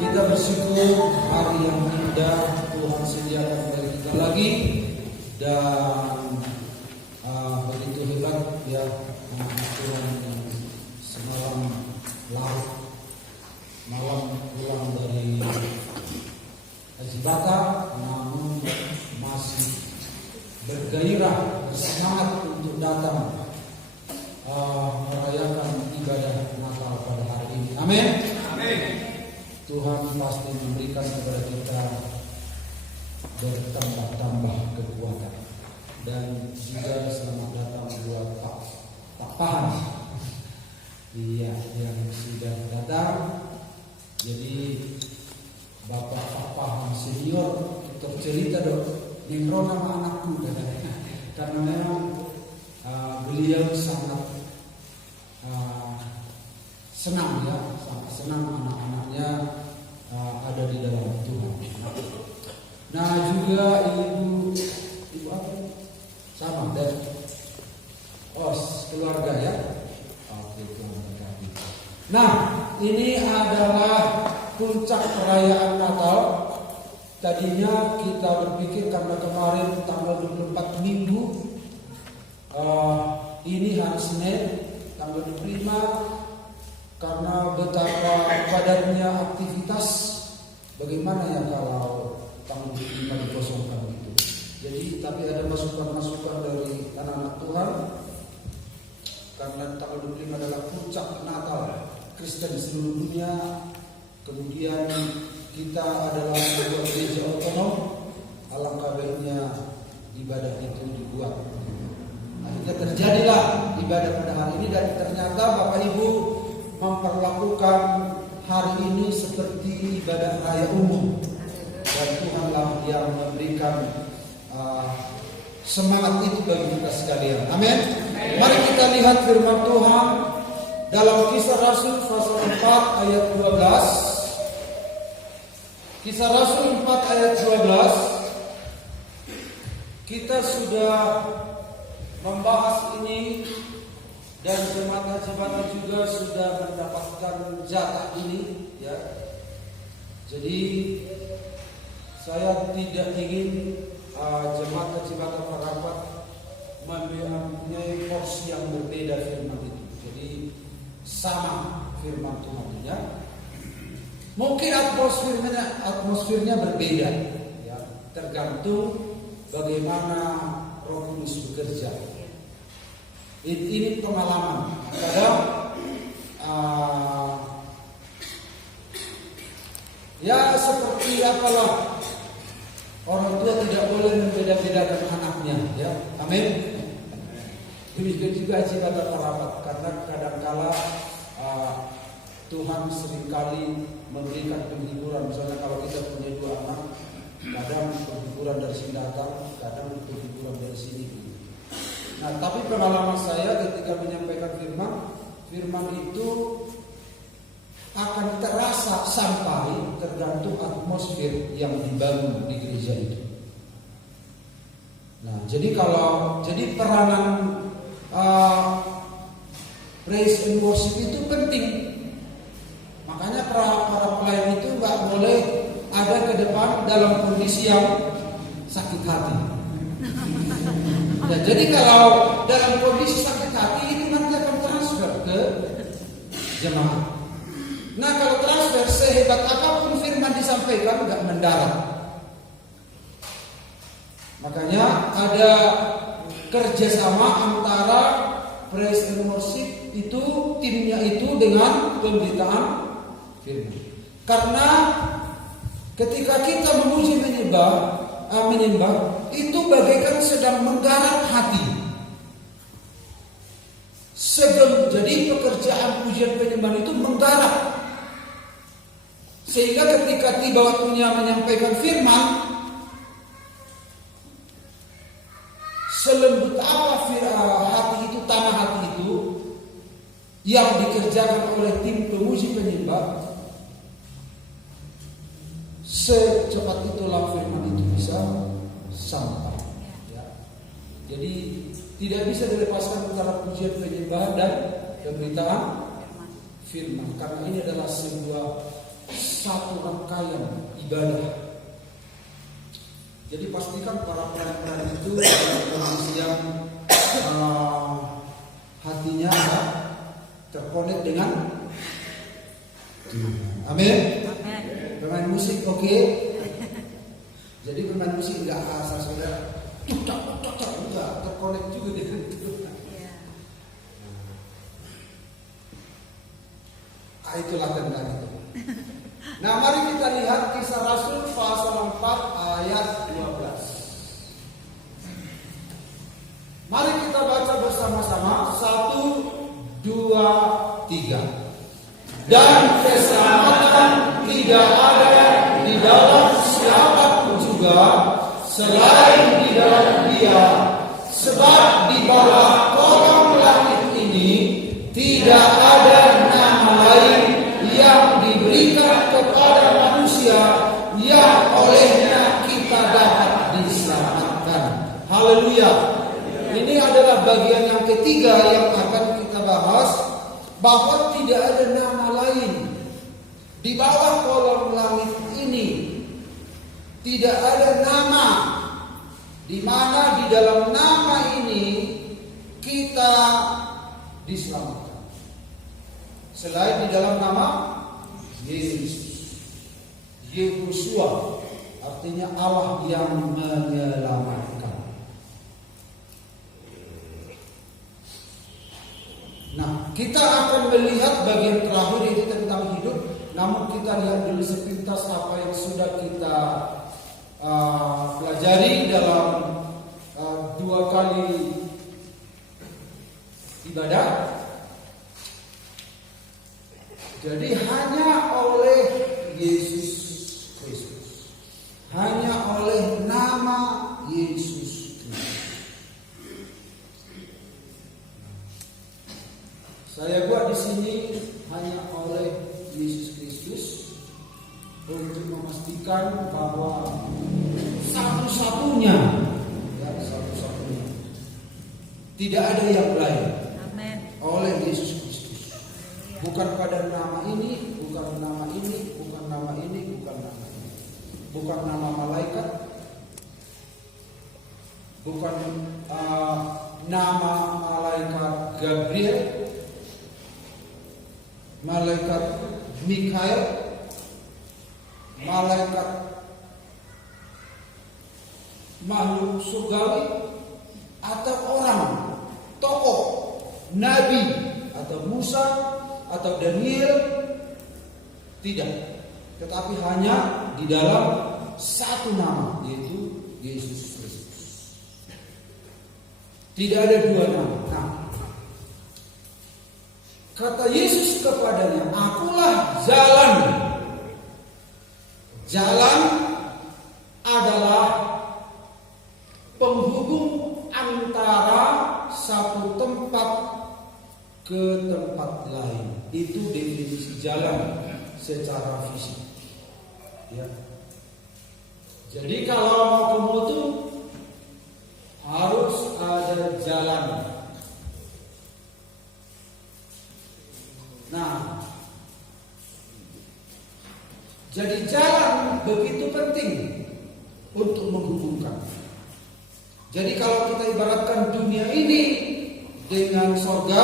Kita bersyukur hari yang indah Tuhan sediakan bagi kita lagi, dan begitu hebat ya Tuhan yang semalam larut malam pulang dari Haji Batak, namun masih bergairah, bersemangat untuk datang merayakan ibadah Natal pada hari ini. Amin. Amin. Tuhan pasti memberikan kepada kita bertambah-tambah kekuatan, dan juga selamat datang buat Pak Paham, iya, yang sudah datang. Jadi Bapak Pak Paham senior cerita dong, Ningro nama anakku katanya, karena memang beliau sangat senang ya, sangat senang anak-anaknya ada di dalam Tuhan. Nah juga ibu apa? Sama dan keluarga ya. Oke, Tuhan berkati. Nah, ini adalah puncak perayaan Natal. Tadinya kita berpikir karena kemarin tanggal 24 Minggu, ini hari Senin tanggal 25. Karena betapa padatnya aktivitas, bagaimana ya kalau tanggal 25 dikosongkan itu. Jadi tapi ada masukan-masukan dari anak-anak Tuhan, karena tanggal 25 adalah puncak Natal Kristen seluruh dunia. Kemudian kita adalah sebuah gereja otonom, alangkah baiknya ibadah itu dibuat. Akhirnya terjadilah ibadah pada hari ini, dan ternyata Bapak Ibu memperlakukan hari ini seperti ibadah raya umum, dan Tuhanlah yang memberikan semangat itu bagi kita sekalian. Amin. Mari kita lihat firman Tuhan dalam Kisah Rasul pasal 4 ayat 12. Kisah Rasul 4 ayat 12. Kita sudah membahas ini, dan jemaat-jemaat juga sudah mendapatkan jatah ini ya. Jadi saya tidak ingin jemaat-jemaat rapat mempunyai porsi yang berbeda firman itu. Jadi sama firman Tuhan ya. Mungkin atmosfernya berbeda ya, tergantung bagaimana Roh Kudus bekerja. Ini pengalaman. Kadang ya seperti apalah, orang tua tidak boleh membeda-bedakan anaknya ya. Amin. Demikian juga jika terrapat, karena kadangkala Tuhan seringkali memberikan penghiburan. Misalnya kalau kita punya dua anak, kadang penghiburan dari sini datang, kadang penghiburan dari sini. Nah, tapi pengalaman saya ketika menyampaikan firman itu akan terasa sampai tergantung atmosfer yang dibangun di gereja itu. Nah, jadi peranan praise and worship itu penting. Makanya para pelayan itu nggak boleh ada ke depan dalam kondisi yang sakit hati. Nah, jadi kalau dalam kondisi sakit hati itu nanti akan transfer ke jemaat. Nah, kalau transfer sehebat apapun firman disampaikan nggak mendarat. Makanya ada kerjasama antara praise and worship itu, timnya itu, dengan pemberitaan firman. Karena ketika kita memuji menyembah itu bagaikan sedang menggarap hati. Jadi pekerjaan pujian penyembahan itu menggarap, sehingga ketika tiba waktunya menyampaikan firman, selembut apa hati itu, tanah hati itu yang dikerjakan oleh tim pemuji penyembah, secepat itulah firman itu bisa sampai ya. Jadi tidak bisa dilepaskan antara pujian penyembahan dan pemberitaan firman, karena ini adalah sebuah satu rangkaian ibadah. Jadi pastikan para pelayan itu dalam kondisi yang hatinya terkonek dengan Tuhan. Amin. Pemain musik oke. Jadi pemain musik enggak asal saudara enggak terkonek juga dengan Tuhan. Itulah tentang itu. Nah, mari kita lihat Kisah Rasul pasal 4 ayat 12. Mari kita baca bersama-sama 1, 2, 3. Dan keselamatan tidak ada di dalam siapapun juga selain di dalam Dia, sebab di bawah kolong langit ini tidak ada nama lain yang diberikan kepada manusia yang olehnya kita dapat diselamatkan. Haleluya. Ini adalah bagian yang ketiga yang akan kita bahas, bahwa tidak ada nama lain di bawah kolong langit ini. Tidak ada nama di mana di dalam nama ini kita diselamatkan selain di dalam nama Yesus. Yehosua artinya Allah yang menyelamatkan. Nah, kita akan melihat bagian terakhir itu tentang hidup. Namun kita lihat dulu sepintas apa yang sudah kita pelajari dalam 2 kali ibadah. Jadi hanya oleh Yesus Kristus, hanya oleh nama Yesus Kristus. Saya buat di sini hanya oleh Yesus Kristus untuk memastikan bahwa satu-satunya, satu-satunya, tidak ada yang lain. Amen. Oleh Yesus Kristus. Bukan pada nama ini, bukan nama ini, bukan nama ini, bukan nama ini. Bukan nama malaikat, bukan nama malaikat Gabriel, malaikat Mikael, malaikat makhluk surgawi, atau orang, tokoh, nabi, atau Musa, atau Daniel. Tidak, tetapi hanya di dalam satu nama, yaitu Yesus Kristus. Tidak ada dua nama. Nah, kata Yesus kepadanya, "Akulah jalan." Jalan adalah penghubung antara satu tempat ke tempat lain. Itu definisi jalan secara fisik. Ya. Jadi kalau mau ke Mutu harus ada jalan. Nah, jadi jalan begitu penting untuk menghubungkan. Jadi kalau kita ibaratkan dunia ini dengan surga,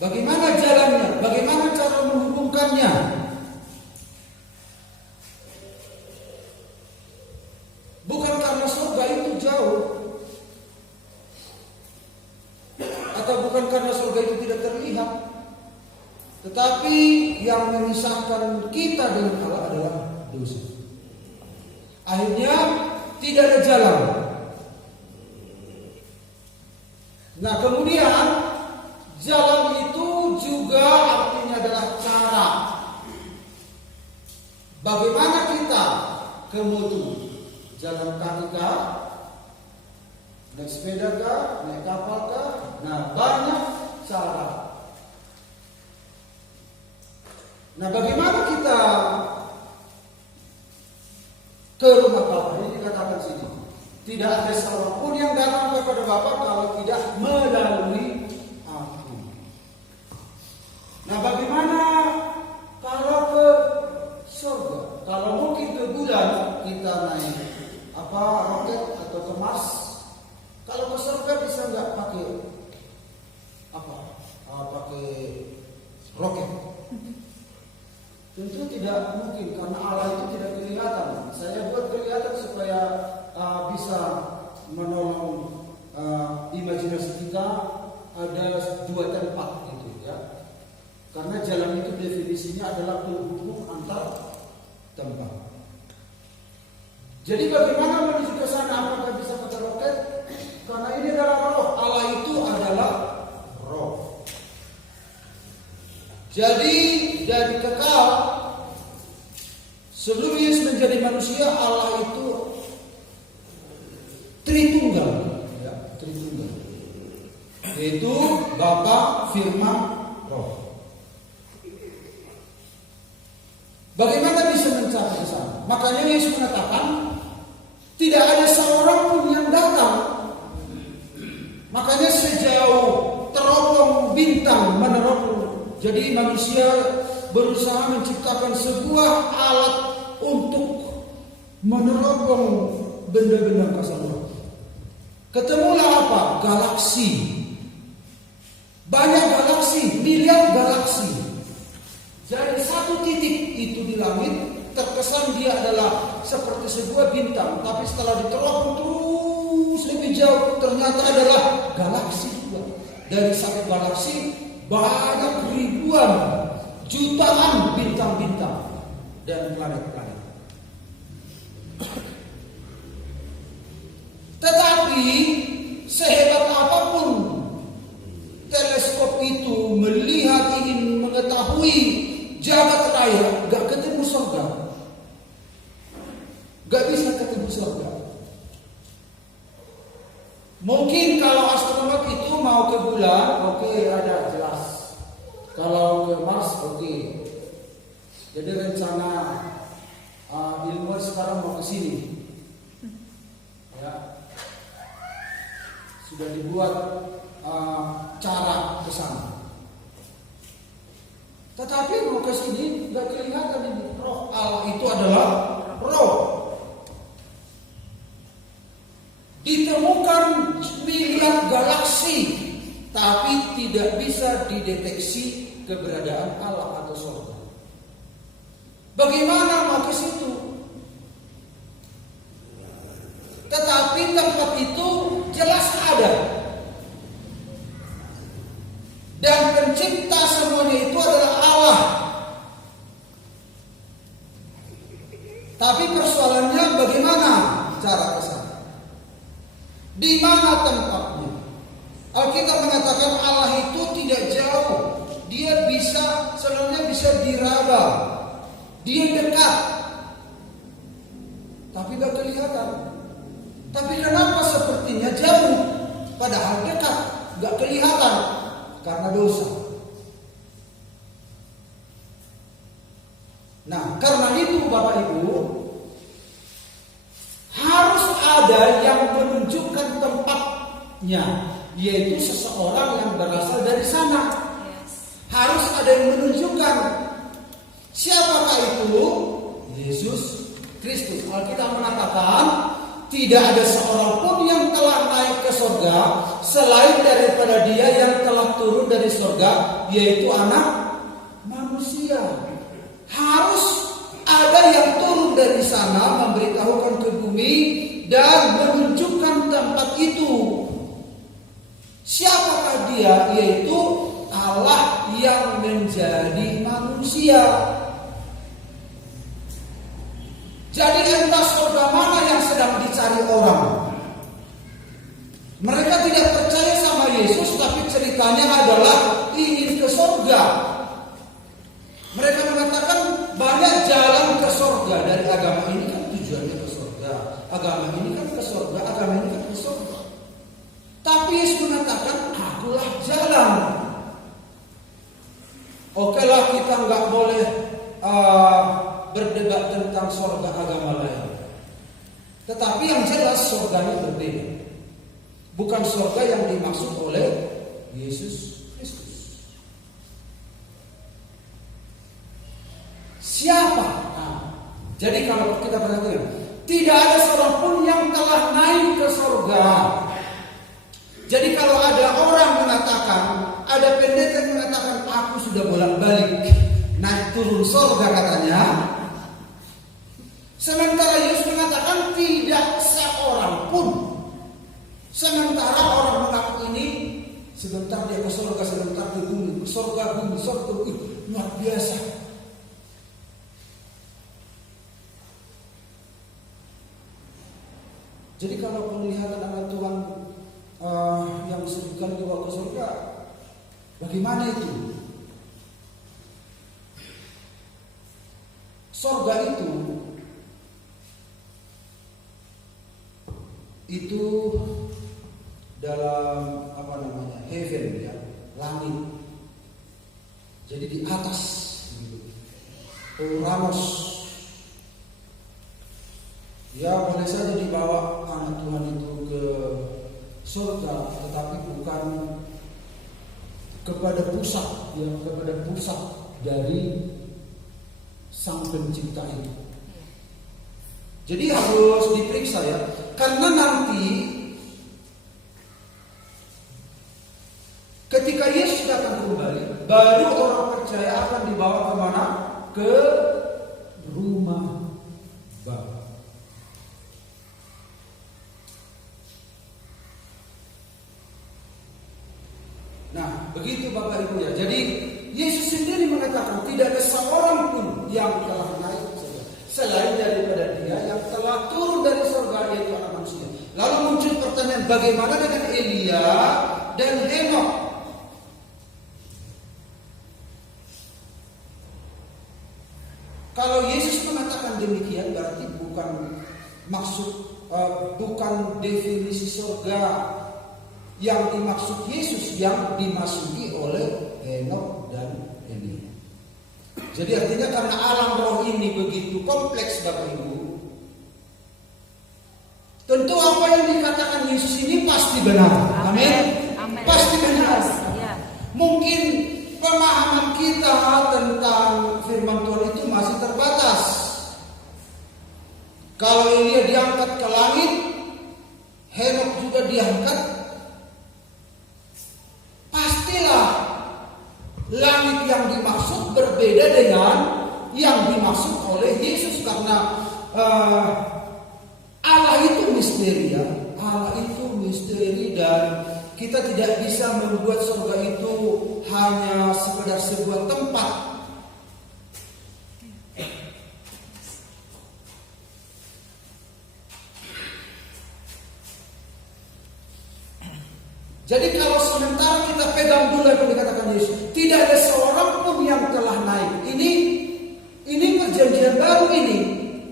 bagaimana jalannya? Bagaimana cara menghubungkannya? Bukan karena surga itu jauh, atau bukan karena surga itu tidak terlihat, tetapi yang memisahkan kita dengan Allah adalah dosa. Akhirnya tidak ada jalan. Nah, kemudian jalan itu juga artinya adalah cara. Bagaimana kita ke Mutu? Jalan kaki kah? Naik sepeda kah? Naik kapal kah? Nah, banyak cara. Nah, bagaimana kita ke rumah Bapa? Ini dikatakan sini, tidak ada seorang pun yang datang kepada Bapa kalau tidak melalui aku. Nah, bagaimana kalau ke Kalau mungkin ke bulan kita naik roket atau ke Mars. Kalau ke surga bisa nggak pakai pakai roket? Tentu tidak mungkin karena Allah itu tidak kelihatan. Saya buat kelihatan supaya bisa menolong imajinasi kita. Ada dua tempat gitu ya. Karena jalan itu definisinya adalah penghubung antar tempat. Jadi bagaimana menuju ke sana? Apakah bisa pakai roket? Karena ini adalah roh. Allah itu adalah roh. Jadi dari kekal sebelum Yesus menjadi manusia, Allah itu Tritunggal, ya, Tritunggal. Yaitu Bapa, Firman, Roh. Bagaimana bisa mencapai ke sana? Makanya Yesus mengatakan tidak ada seorang pun yang datang. Makanya sejauh teropong bintang meneropong. Jadi manusia berusaha menciptakan sebuah alat untuk meneropong benda-benda angkasa luar. Ketemulah apa? Galaksi. Banyak galaksi, miliar galaksi. Jadi satu titik itu di langit terkesan dia adalah seperti sebuah bintang, tapi setelah diteropong terus lebih jauh ternyata adalah galaksi juga. Dari satu galaksi banyak ribuan, jutaan bintang-bintang dan planet-planet. Tetapi sehebat apapun teleskop itu melihat ingin mengetahui jagat raya, gak ketemu surga, gak bisa ketemu surga. Mungkin kalau astronom itu mau ke bulan, oke, ada jelas. Kalau ke Mars, oke. Jadi rencana ilmuwan sekarang mau ke sini, ya. Sudah dibuat cara ke sana. Tetapi mau ke sini nggak kelihatan ini. Roh Allah itu adalah roh. Ditemukan miliar galaksi, tapi tidak bisa dideteksi keberadaan Allah atau surga. Bagaimana mau ke situ? Tetapi tempat itu jelas ada. Dan pencipta semuanya itu adalah Allah. Tapi persoalannya bagaimana cara ke sana? Di mana tempatnya? Alkitab mengatakan Allah itu tidak jauh. Dia bisa, sebenarnya bisa diraba. Dia dekat. Tapi gak kelihatan. Tapi kenapa sepertinya jauh? Padahal dekat, gak kelihatan. Karena dosa. Nah, karena itu Bapak Ibu, harus ada yang menunjukkan tempatnya, yaitu seseorang yang berasal dari sana. Harus ada yang menunjukkan. Siapakah itu? Yesus Kristus. Alkitab mengatakan tidak ada seorang pun yang telah naik ke surga selain daripada Dia yang telah turun dari surga, yaitu Anak Manusia. Harus ada yang turun dari sana memberitahukan ke bumi dan menunjukkan tempat itu. Siapakah Dia? Yaitu Allah yang menjadi manusia. Jadi entah surga mana yang sedang dicari orang. Mereka tidak percaya sama Yesus, tapi ceritanya adalah ingin ke surga. Mereka mengatakan banyak jalan ke surga. Dari agama ini kan tujuannya ke surga, agama ini kan ke surga, agama ini kan ke surga. Tapi Yesus mengatakan, akulah jalan. Oke lah, kita nggak boleh berdebat tentang surga agama lain. Tetapi yang jelas surganya berbeda. Bukan surga yang dimaksud oleh Yesus Kristus. Siapa? Nah, Jadi kalau kita perhatikan, tidak ada seorang pun yang telah naik ke surga. Jadi kalau ada orang mengatakan, ada pendeta yang mengatakan, aku sudah bolak-balik naik turun surga katanya. Sementara Yesus mengatakan tidak seorang pun. Sementara orang mengaku ini, sebentar dia ke surga, sebentar ke bumi, ke surga bumi, surga bumi, luar biasa. Jadi kalau penglihatan anak Tuhan yang disebutkan dibawa ke surga, bagaimana itu? Surga itu dalam heaven ya, langit. Jadi di atas gitu. Uranus. Ya boleh saja dibawa anak Tuhan itu ke surga, tetapi bukan kepada pusat, ya kepada pusat dari Sang Pencipta itu. Jadi harus diperiksa ya, karena nanti ketika Yesus datang kembali, baru orang percaya akan dibawa kemana? Ke rumah Bapa. Nah, begitu Bapak Ibu ya. Jadi Yesus sendiri mengatakan tidak ada seorang pun yang telah naik ke surga selain daripada Dia yang telah turun dari surga, yaitu Anak Manusia. Lalu muncul pertanyaan, bagaimana dengan Elia dan Henokh? Kalau Yesus mengatakan demikian, berarti bukan definisi surga yang dimaksud Yesus yang dimasuki oleh Henokh dan Elia. Jadi artinya karena alam roh ini begitu kompleks Bapak Ibu, tentu apa yang dikatakan Yesus ini pasti benar. Amin. Pasti benar. Mungkin pemahaman kita tentang firman Tuhan itu masih terbatas. Kalau Elia diangkat ke langit, Henokh juga diangkat, pastilah langit yang dimaksud berbeda dengan yang dimaksud oleh Yesus, karena Allah itu misteri ya. Allah itu misteri, dan kita tidak bisa membuat surga itu hanya sekedar sebuah tempat. Jadi kalau sementara kita pegang dulu yang dikatakan Yesus, tidak ada seorang pun yang telah naik. Ini perjanjian baru ini.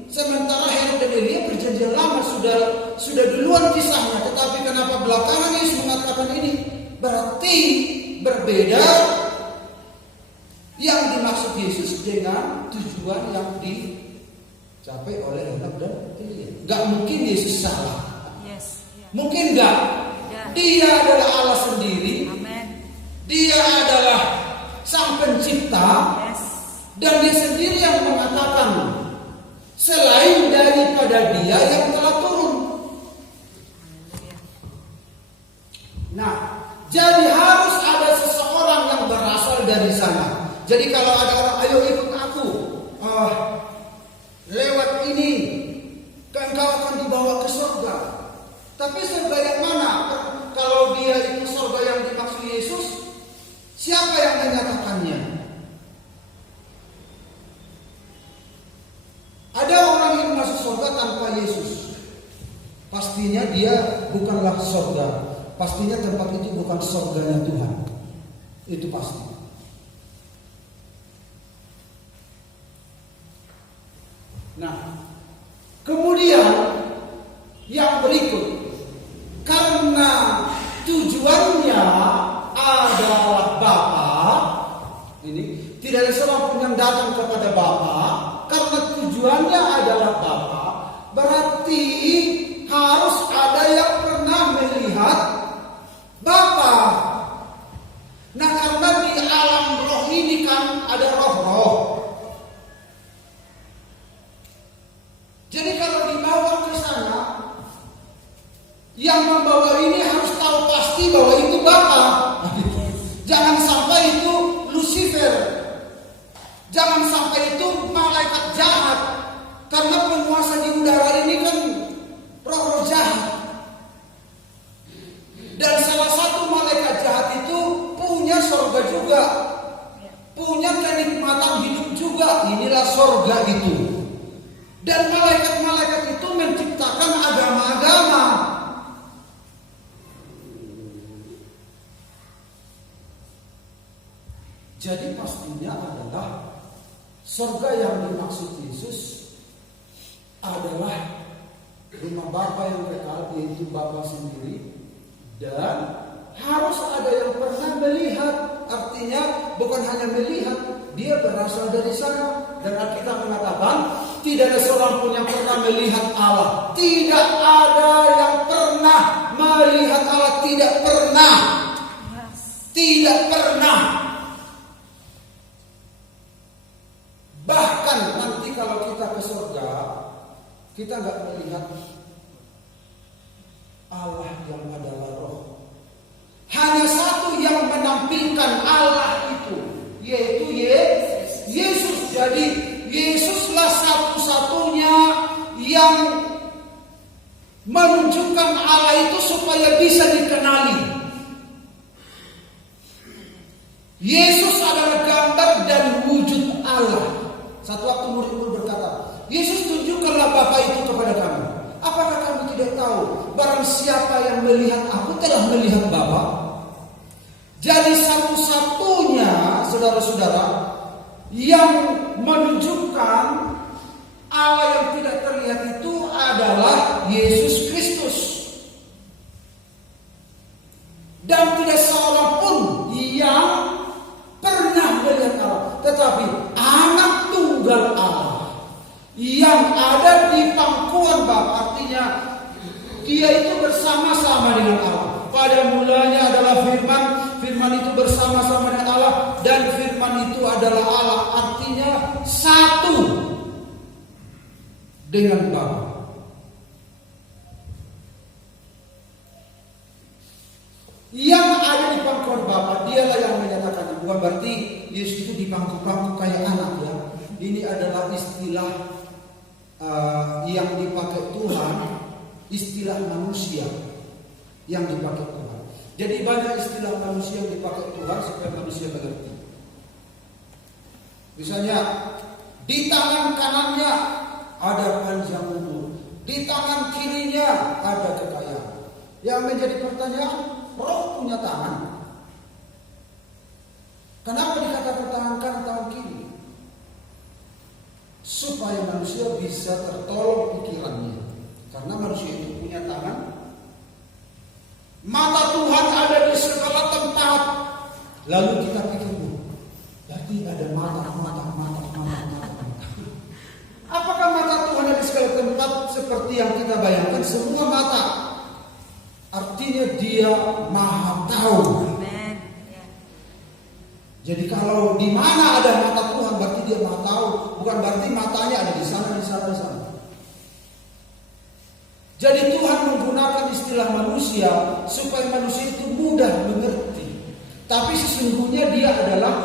Sementara Henokh dan Elia perjanjian lama sudah duluan kisahnya. Tetapi kenapa belakangan Yesus mengatakan ini? Berarti berbeda yang dimaksud Yesus dengan tujuan yang dicapai oleh Henokh dan Elia. Gak mungkin Yesus salah. Mungkin gak? Dia adalah Allah sendiri. Dia adalah Sang Pencipta. Dan Dia sendiri yang mengatakan, selain daripada Dia yang telah turun. Nah, jadi harus ada seseorang yang berasal dari sana. Jadi kalau ada orang, ayo ikut aku, lewat ini, engkau akan dibawa ke surga. Tapi surga yang mana? Kalau dia itu surga yang dimaksud Yesus, siapa yang menyatakannya? Ada orang yang masuk surga tanpa Yesus, pastinya dia bukanlah surga. Pastinya tempat itu bukan surganya Tuhan. Itu pasti. Nah, kemudian yang berikut, karena tujuannya adalah Bapa, ini tidak ada seorang pun yang datang kepada Bapa. Karena tujuannya adalah Bapa, berarti harus ada yang pernah melihat Bapa. Nah, karena di alam roh ini kan ada roh-roh. Dan malaikat-malaikat itu menciptakan agama-agama. Jadi pastinya adalah surga yang dimaksud Yesus adalah rumah Bapa yang kekal, yaitu Bapa sendiri, dan harus ada yang pernah melihat. Artinya bukan hanya melihat, dia berasal dari sana. Dan Alkitab mengatakan tidak ada seorang pun yang pernah melihat Allah. Tidak ada yang pernah melihat Allah, tidak pernah. Tidak pernah. Bahkan nanti kalau kita ke surga, kita nggak melihat Allah yang adalah roh. Hanya satu yang menampilkan Allah itu, yaitu Yesus. Jadi Yesuslah satu-satunya yang menunjukkan Allah itu supaya bisa dikenali. Yesus adalah gambar dan wujud Allah. Satu waktu murid-murid berkata, Yesus tunjukkanlah Bapa itu kepada kami. Apakah kami tidak tahu? Barang siapa yang melihat aku telah melihat Bapa. Jadi satu-satunya saudara-saudara yang menunjukkan Allah yang tidak terlihat itu adalah Yesus Kristus. Dan tidak seorang pun yang pernah melihat Allah. Tetapi anak tunggal Allah yang ada di pangkuan Bapa, artinya dia itu bersama-sama dengan Allah. Pada mulanya adalah firman, firman itu bersama-sama dengan Allah, dan firman itu adalah Allah, artinya satu dengan Bapa. Yang ada di pangkuan Bapa, dialah yang menyatakan. Bukan berarti Yesus itu di pangku-pangku kayak anak ya. Ini adalah istilah yang dipakai Tuhan, istilah manusia yang dipakai Tuhan. Jadi banyak istilah manusia yang dipakai Tuhan supaya manusia mengerti. Misalnya, di tangan kanannya ada panjang umur, di tangan kirinya ada kekayaan. Yang menjadi pertanyaan, roh punya tangan. Kenapa dikatakan tangan kanan, tangan kiri? Supaya manusia bisa tertolong pikirannya. Karena manusia itu punya tangan. Mata Tuhan ada di segala tempat. Lalu kita pikir, berarti ada mata. Apakah mata Tuhan ada di segala tempat seperti yang kita bayangkan? Semua mata. Artinya dia maha tahu. Jadi kalau di mana ada mata Tuhan berarti dia maha tahu. Bukan berarti matanya ada di sana. Jadi Tuhan menggunakan istilah manusia supaya manusia itu mudah mengerti. Tapi sesungguhnya dia adalah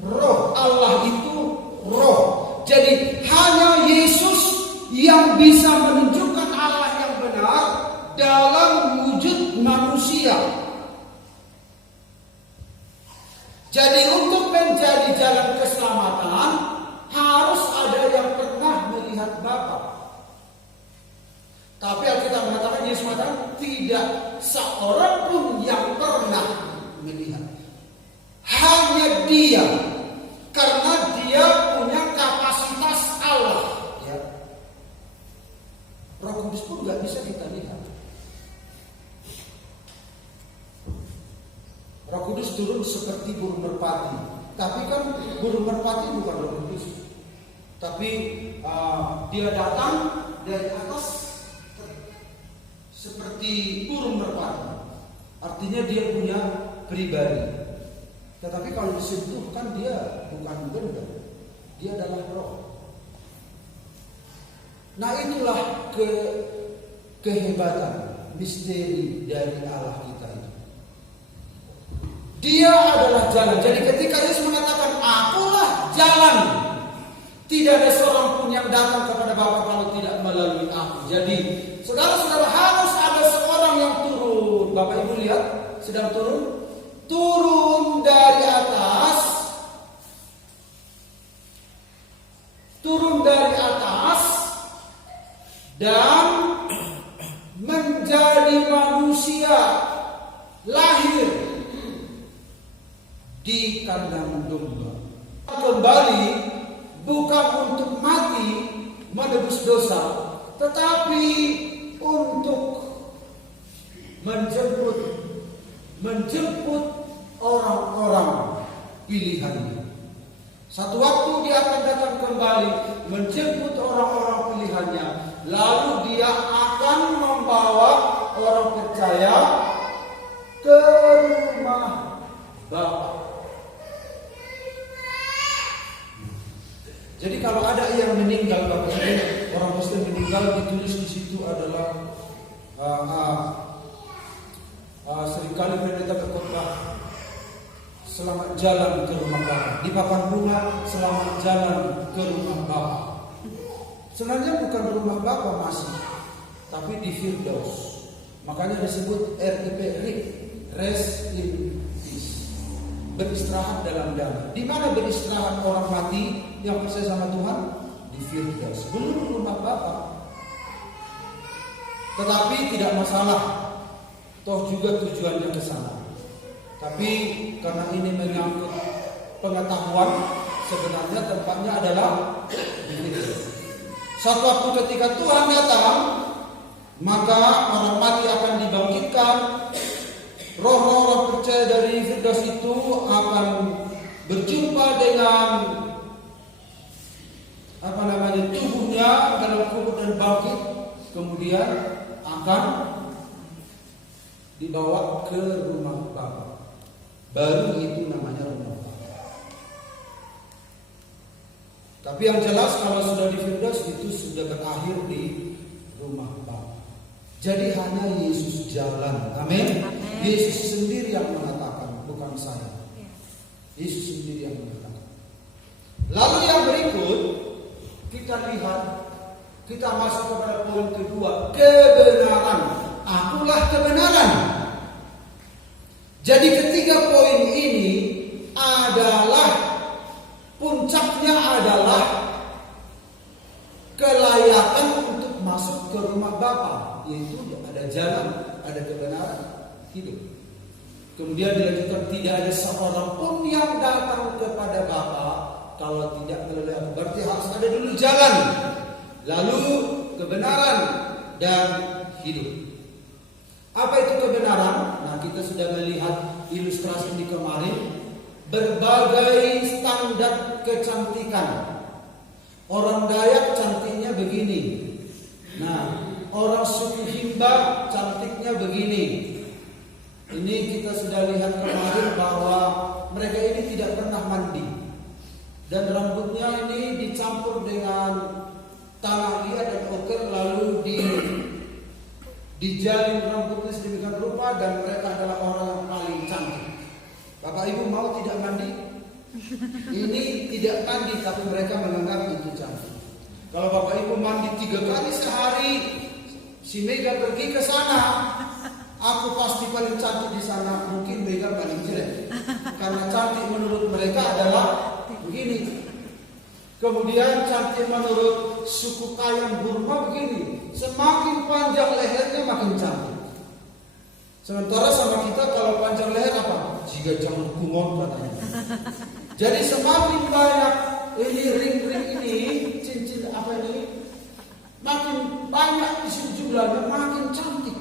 roh. Allah itu roh. Jadi hanya Yesus yang bisa menunjukkan Allah yang benar dalam wujud manusia. Jadi untuk menjadi jalan keselamatan harus ada yang pernah melihat Bapa. Tapi Alkitab mengatakan, Yesus mengatakan tidak seorang pun yang pernah melihat. Hanya dia, karena dia punya kapasitas Allah. Ya. Roh Kudus pun nggak bisa kita lihat. Roh Kudus turun seperti burung merpati. Tapi kan burung merpati bukan Roh Kudus. Tapi dia datang dari atas seperti burung merpati. Artinya dia punya pribadi. Tetapi kalau disentuh kan dia bukan benda. Dia adalah roh. Nah itulah kehebatan misteri dari Allah kita itu. Dia adalah jalan. Jadi ketika Yesus mengatakan akulah jalan, tidak ada seorang pun yang datang kepada Bapa kalau tidak melalui aku. Jadi saudara-saudara harus ada seorang yang turun. Bapak Ibu lihat sedang turun dari atas. Turun dari atas dan menjadi manusia, lahir di kandang domba. Kembali bukan untuk mati menebus dosa, tetapi untuk menjemput orang-orang pilihannya. Satu waktu dia akan datang kembali menjemput orang-orang pilihannya, lalu dia akan membawa orang percaya ke rumah Bapa. Jadi kalau ada yang meninggal, orang Muslim meninggal, ditulis di situ adalah seringkali pendeta berkhotbah, selamat jalan ke rumah Bapa. Di papan rumah, selamat jalan ke rumah Bapa. Sebenarnya bukan rumah Bapa masih, tapi di Firdaus. Makanya disebut RIP, rest in peace, beristirahat dalam damai. Di mana beristirahat orang mati yang percaya sama Tuhan? Di Firdaus, belum rumah Bapa. Tetapi tidak masalah, toh juga tujuannya ke sana. Tapi karena ini menyangkut pengetahuan, sebenarnya tempatnya adalah di Firdaus. Suatu waktu ketika Tuhan datang, maka orang mati akan dibangkitkan. Roh-roh percaya dari Firdaus itu akan berjumpa dengan tubuhnya dalam kubur dan bangkit, kemudian akan dibawa ke rumah Bapa. Baru itu namanya rumah Bapa. Tapi yang jelas kalau sudah di Firdaus itu sudah berakhir di rumah Bapa. Jadi hanya Yesus jalan. Amin. Yesus sendiri yang mengatakan, bukan saya. Yesus sendiri yang mengatakan. Lalu yang berikut kita lihat, kita masuk kepada poin kedua, kebenaran. Akulah kebenaran. Jadi ketiga poin ini adalah puncaknya adalah kelayakan untuk masuk ke rumah Bapa, yaitu ada jalan, ada kebenaran, hidup. Kemudian dilanjutkan, tidak ada seorang pun yang datang kepada Bapa kalau tidak melalui aku. Berarti harus ada dulu jalan, lalu kebenaran dan hidup. Apa itu kebenaran? Nah, kita sudah melihat ilustrasi ini kemarin. Berbagai standar kecantikan. Orang Dayak cantiknya begini. Nah, orang suku Himba cantiknya begini. Ini kita sudah lihat kemarin bahwa mereka ini tidak pernah mandi. Dan rambutnya ini dicampur dengan tanah liat dan oker, lalu dijalin rambutnya sedemikian rupa, dan mereka adalah orang yang paling cantik. Bapak Ibu mau tidak mandi? Ini tidak mandi, tapi mereka menganggap itu cantik. Kalau Bapak Ibu mandi 3 kali sehari, si Mega pergi ke sana, aku pasti paling cantik di sana. Mungkin Mega paling jelek, karena cantik menurut mereka adalah begini. Kemudian cantik menurut suku Kayan Burma begini. Semakin panjang lehernya makin cantik. Sementara sama kita kalau panjang leher apa? Jika jangan kumon katanya. Jadi semakin banyak ini ring-ring ini, cincin apa ini, makin banyak isi jumlahnya makin cantik.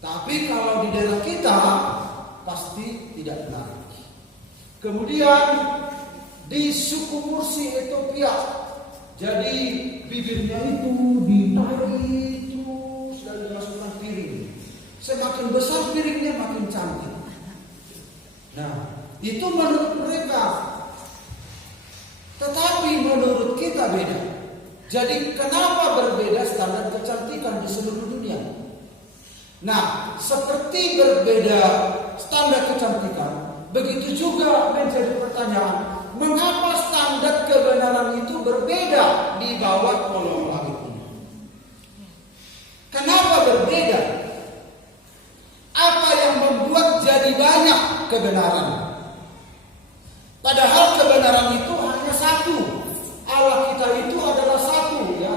Tapi kalau di daerah kita pasti tidak benar. Kemudian di suku Mursi Ethiopia, jadi bibirnya itu ditarik terus dan dimasukkan piring. Semakin besar piringnya makin cantik. Nah, itu menurut mereka. Tetapi menurut kita beda. Jadi kenapa berbeda standar kecantikan di seluruh dunia? Nah, seperti berbeda standar kecantikan, begitu juga menjadi pertanyaan, mengapa standar kebenaran itu berbeda di bawah kolong langit ini? Kenapa berbeda? Apa yang membuat jadi banyak kebenaran? Padahal kebenaran itu hanya satu. Allah kita itu adalah satu, ya.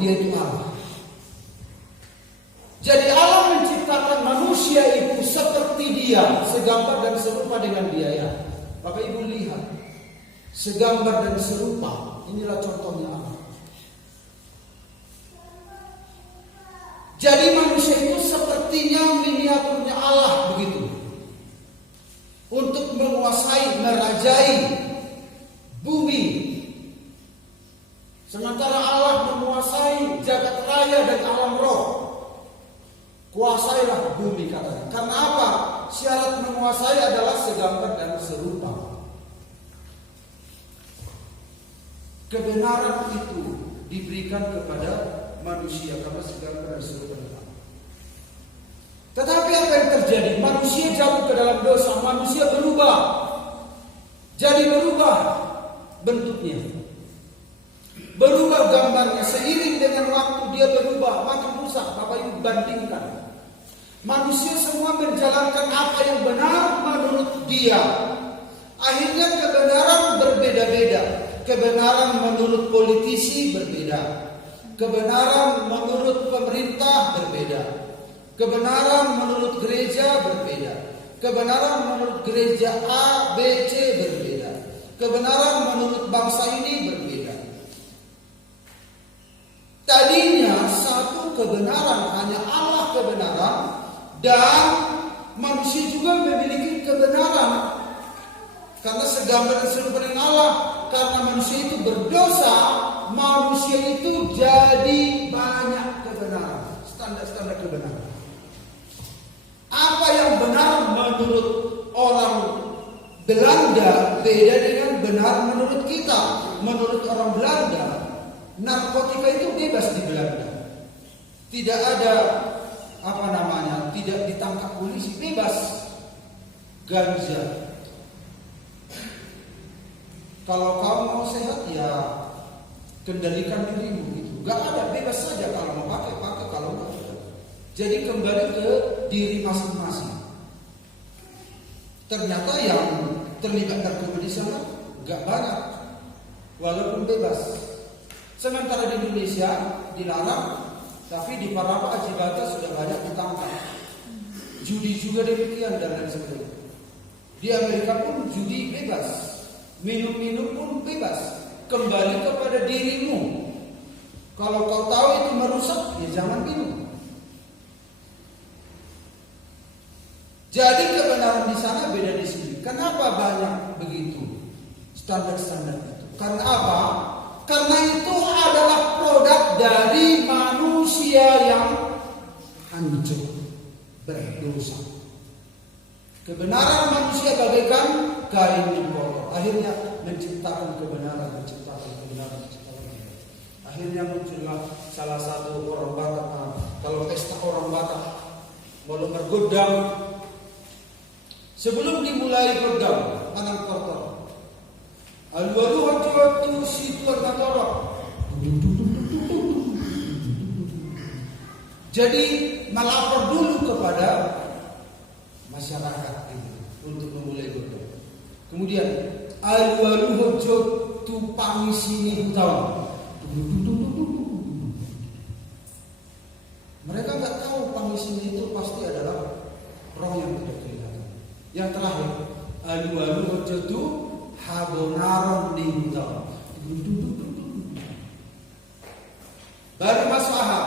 dia itu Allah. Jadi Allah menciptakan manusia itu seperti dia, segambar dan serupa dengan dia ya. Bapak Ibu lihat, segambar dan serupa, inilah contohnya Allah. Jadi manusia itu sepertinya miniaturnya Allah begitu. Untuk menguasai, merajai bumi. Sementara Allah menguasai jagat raya dan alam roh. Kuasailah bumi katanya. Karena apa? Syarat menguasai adalah segambar dan serupa. Kebenaran itu diberikan kepada manusia karena segambar dan serupa dengan Allah. Tetapi apa yang terjadi? Manusia jatuh ke dalam dosa, manusia berubah. Jadi berubah bentuknya. Berubah gambarnya. Seiring dengan waktu dia berubah, makin rusak. Bapak Ibu bandingkan. Manusia semua menjalankan apa yang benar menurut dia. Akhirnya kebenaran berbeda-beda. Kebenaran menurut politisi berbeda. Kebenaran menurut pemerintah berbeda. Kebenaran menurut gereja berbeda. Kebenaran menurut gereja A, B, C berbeda. Kebenaran menurut bangsa ini berbeda. Tadinya satu kebenaran, hanya Allah kebenaran, dan manusia juga memiliki kebenaran. Karena segambar dan serupa dengan Allah. Karena manusia itu berdosa, manusia itu jadi banyak kebenaran. Standar-standar kebenaran. Apa yang benar menurut orang Belanda beda dengan benar menurut kita. Menurut orang Belanda, narkotika itu bebas di Belanda. Tidak ada tidak ditangkap polisi, bebas. Ganja. Kalau kamu mau sehat ya kendalikan dirimu gitu. Gak ada, bebas saja kalau mau pakai, kalau enggak. Jadi kembali ke diri masing-masing. Ternyata yang terlibat narkoba di sana gak banyak, walaupun bebas. Sementara di Indonesia dilarang, tapi di Parapa Haji Bata sudah banyak ditangkap. Judi juga demikian dan lain sebagainya. Di Amerika pun judi bebas, minum-minum pun bebas. Kembali kepada dirimu. Kalau kau tahu itu merusak, ya jangan minum. Jadi kebenaran di sana beda di sini. Kenapa banyak begitu standar-standar itu? Karena apa? Karena itu adalah produk dari manusia yang hancur, berdosa. Kebenaran manusia bagaikan kain yang kotor. Akhirnya menciptakan kebenaran. Akhirnya muncullah salah satu orang Batak. Kalau pesta orang Batak mau bergodam, sebelum dimulai godam, tangan kotor. Al-walu hajatu situan natorok. Jadi melapor dulu kepada masyarakat ini untuk memulai godam. Kemudian al-walu hajatu pangisini hutang. Mereka nggak tahu pangisini itu pasti adalah roh yang tidak kelihatan. Yang terakhir al-walu hajatu habonaron dingdong. Baru masuk ahad,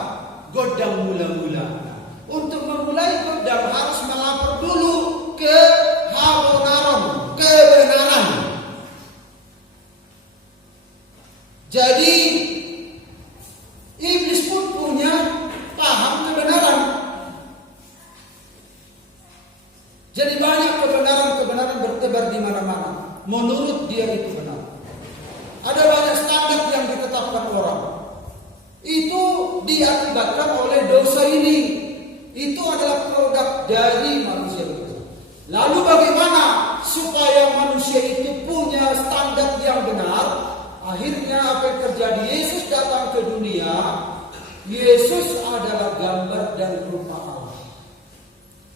godam mula-mula. Untuk memulai godam harus melapor dulu ke habonaron, kebenaran. Jadi iblis pun punya paham kebenaran. Jadi banyak kebenaran bertebar di mana-mana. Menurut dia itu benar. Ada banyak standar yang ditetapkan orang. Itu diakibatkan oleh dosa ini. Itu adalah produk dari manusia dosa. Lalu bagaimana supaya manusia itu punya standar yang benar? Akhirnya apa yang terjadi? Yesus datang ke dunia. Yesus adalah gambar dan rupa Allah.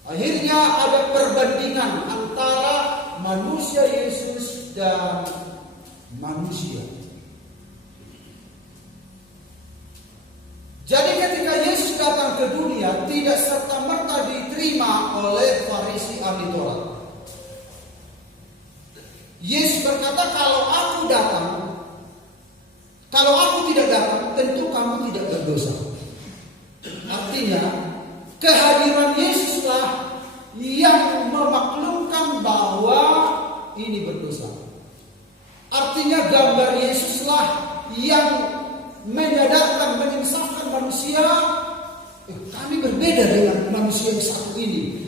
Akhirnya ada perbandingan antara manusia Yesus dan manusia. datang, kalau aku tidak datang, tentu kamu tidak berdosa. Artinya, kehadiran Yesuslah yang memaklumkan bahwa ini berdosa. Artinya gambar Yesuslah yang menyadarkan, menyinsafkan manusia, kami berbeda dengan manusia yang satu ini.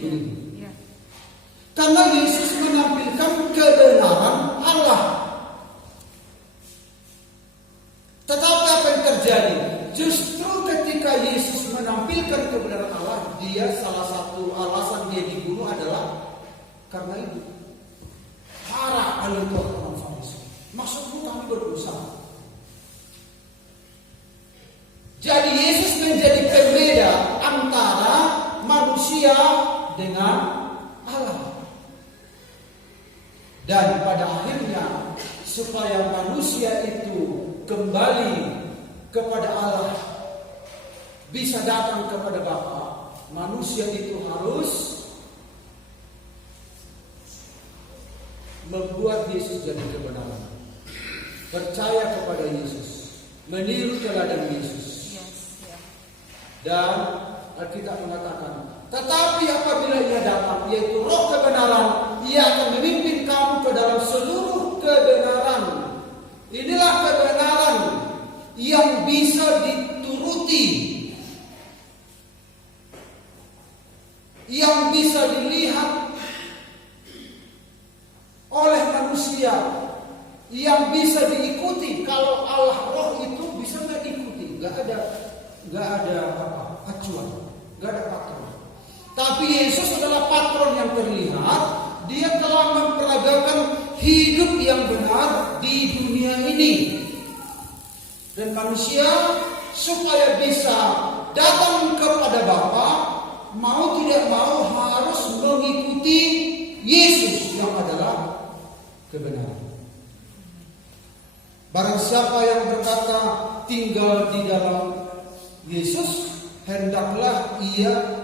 Karena Yesus menampilkan kebenaran Allah. Tetapi apa yang terjadi? Justru ketika Yesus menampilkan kebenaran Allah, dia salah satu alasan dia dibunuh adalah karena itu. Para ahli Taurat dan Farisi, maksudmu kami berdosa? Jadi Yesus menjadi pembeda antara manusia dengan Allah. Dan pada akhirnya supaya manusia itu kembali kepada Allah, bisa datang kepada Bapa, manusia itu harus membuat Yesus jadi kebenaran. Percaya kepada Yesus, meniru teladan Yesus. Dan Alkitab mengatakan, tetapi apabila ia datang, yaitu roh kebenaran, ia akan memimpin kamu ke dalam seluruh kebenaran. Inilah kebenaran yang bisa dituruti, yang bisa dilihat oleh manusia, yang bisa diikuti. Kalau Allah roh itu bisa nggak diikuti, nggak ada acuan, nggak ada patron. Tapi Yesus adalah patron yang terlihat. Dia telah memperagakan hidup yang benar di dunia ini. Dan manusia supaya bisa datang kepada Bapa, mau tidak mau harus mengikuti Yesus yang adalah kebenaran. Barang siapa yang berkata tinggal di dalam Yesus, hendaklah dia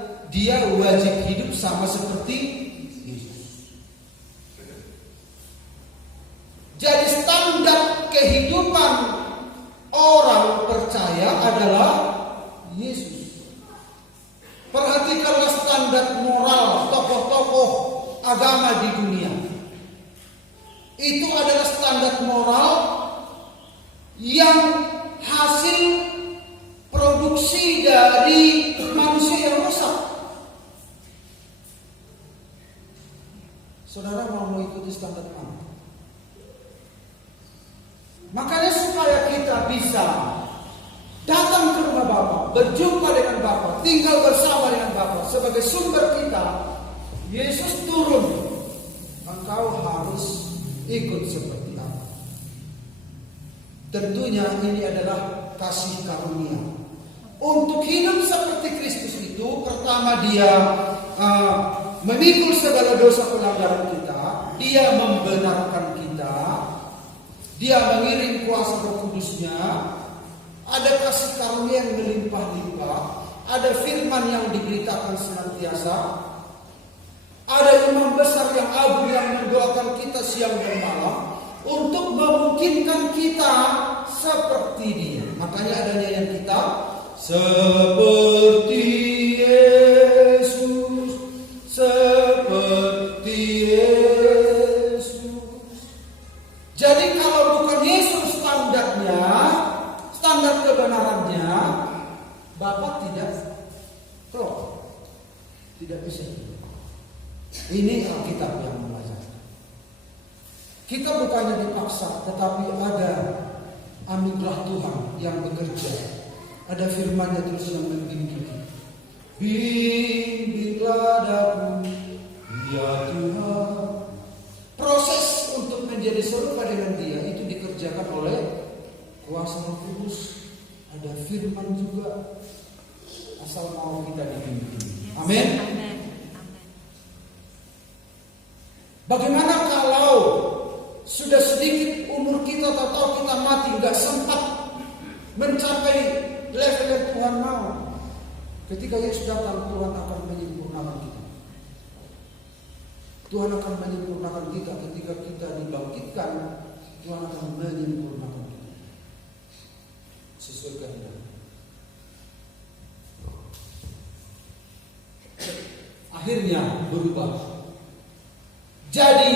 wajib hidup sama seperti Yesus. Jadi standar kehidupan orang percaya adalah Yesus. Perhatikanlah standar moral tokoh-tokoh agama di dunia. Itu adalah standar moral yang hasil produksi dari manusia yang rusak. Saudara mau mengikuti standar mana? Makanya supaya kita bisa datang ke rumah Bapa, berjumpa dengan Bapa, tinggal bersama dengan Bapa sebagai sumber kita, Yesus turun. Engkau harus ikut seperti apa? Tentunya ini adalah kasih karunia. Untuk hidup seperti Kristus itu, pertama dia memikul segala dosa pelanggaran kita, dia membenarkan kita, dia mengirim kuasa Roh Kudus-Nya, ada kasih karunia yang melimpah-limpah, ada firman yang diberitakan senantiasa, ada imam besar yang agung yang mendoakan kita siang dan malam untuk memungkinkan kita seperti dia. Makanya adanya yang kita seperti Yesus, seperti Yesus. Jadi kalau bukan Yesus standarnya, standar kebenarannya, Bapak tidak bisa. Ini Alkitab yang mengajarkan. Kita bukannya dipaksa, tetapi ada anugerah Tuhan yang bekerja. Ada firman-Nya terus yang membimbing kita. Bimbinglah daku, ya Tuhan. Proses untuk menjadi serupa dengan Dia itu dikerjakan oleh kuasa Roh Kudus. Ada firman juga. Asal mau kita dibimbing. Amin. Bagaimana kalau sudah sedikit umur kita atau kita mati, nggak sempat mencapai level yang Tuhan mau? Ketika Yesus datang, Tuhan akan menyempurnakan kita. Tuhan akan menyempurnakan kita ketika kita dibangkitkan. Tuhan akan menyempurnakan kita sesuai kehendak. Akhirnya berubah. Jadi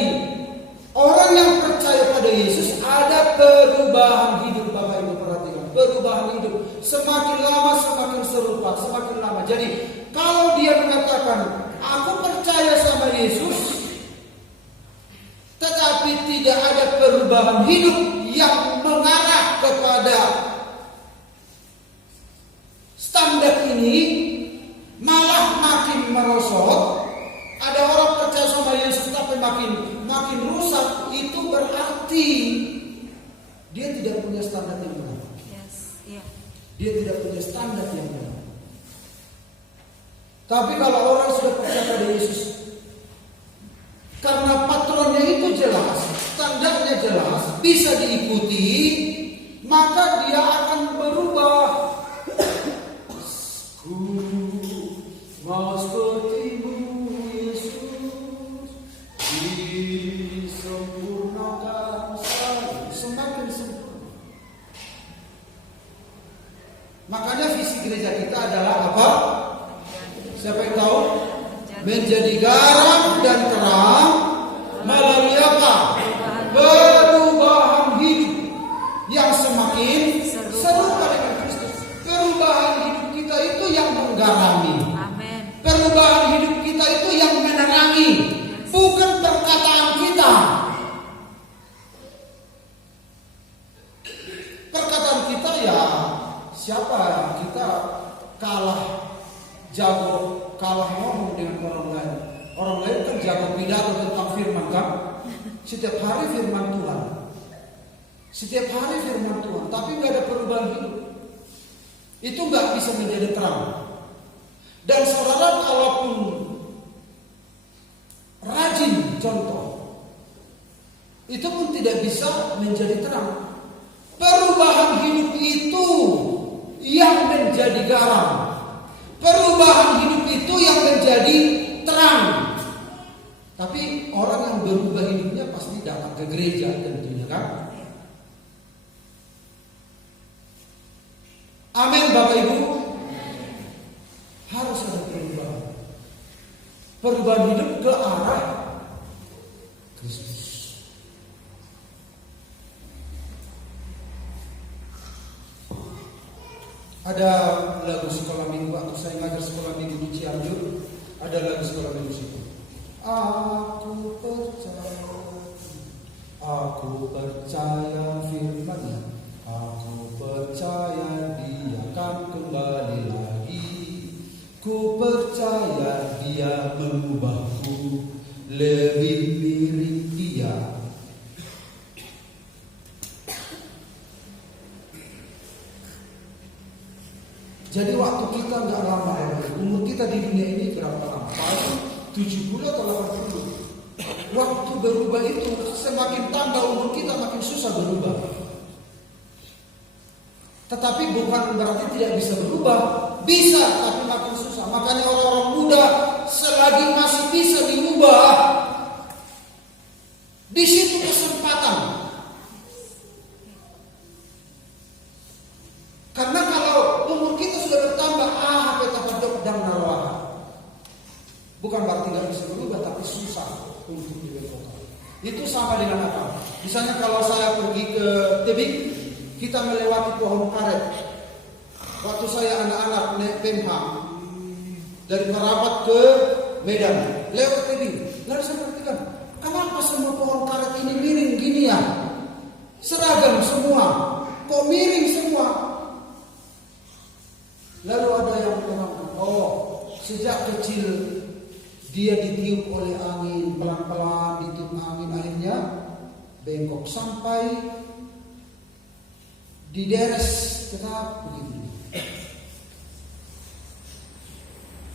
orang yang percaya pada Yesus ada perubahan hidup. Bapak Ibu perhatikan, perubahan hidup semakin lama semakin serupa, semakin lama. Jadi kalau dia mengatakan aku percaya sama Yesus, tetapi tidak ada perubahan hidup yang mengarah kepada standar ini, malah makin merosot. Ada orang percaya sama Yesus tapi makin rusak, itu berarti dia tidak punya standar yang benar. Yes, yeah. Dia tidak punya standar yang benar. Tapi kalau orang sudah percaya pada Yesus, karena patronnya itu jelas, standarnya jelas, bisa diikuti, maka dia akan berubah. Ku mau sepertimu Yesus, disempurnakan semakin sempurna. Makanya visi gereja kita adalah apa? Siapa yang tahu? Menjadi garam dan terang melalui apa? Perubahan hidup yang semakin serupa dengan Kristus. Perubahan hidup kita itu yang menggarami. Amin. Perubahan hidup kita itu yang menerangi, bukan perkataan kita. Perkataan kita ya siapa kita kalah jago, kalah ngomong dengan orang lain. Orang lain kan jago pidato tentang firman kan. Setiap hari firman Tuhan. Setiap hari firman Tuhan, tapi nggak ada perubahan hidup. Itu nggak bisa menjadi terang. Dan saudara kalaupun rajin contoh, itu pun tidak bisa menjadi terang. Perubahan hidup itu yang menjadi garam. Perubahan hidup itu yang menjadi terang. Tapi orang yang berubah hidupnya pasti datang ke gereja tentunya kan. Amin Bapak Ibu. Harus ada perubahan. Perubahan hidup ke arah Kristus. Ada lagu sekolah minggu, waktu saya ngajar sekolah minggu di Cianjur, ada lagu sekolah minggu situ. Aku percaya firman-Nya, aku percaya Dia akan kembali lagi. Ku percaya Dia mengubahku lebih mirip Dia. Jadi waktu kita nggak lama, umur kita di dunia ini berapa lama? Paling 70 atau 80. Waktu berubah itu semakin tambah umur kita makin susah berubah. Tetapi bukan berarti tidak bisa berubah, bisa tapi makin susah. Makanya orang-orang muda selagi masih bisa diubah, di situ kesempatan. Karena kalau umur kita sudah bertambah, kita pedok dan narwaha. Bukan berarti nggak bisa berubah, tapi susah untuk dilakukan. Itu sama dengan apa? Misalnya kalau saya pergi ke tebing, kita melewati pohon karet. Waktu saya anak-anak naik Pemham dari Merapat ke Medan, lewat tebing. Lalu saya perhatikan, kenapa semua pohon karet ini miring gini ya? Seragam semua, kok miring semua? Lalu ada yang bilang, sejak kecil dia ditiup oleh angin, pelan-pelan ditiup angin, akhirnya bengkok sampai dideres tetap begitu.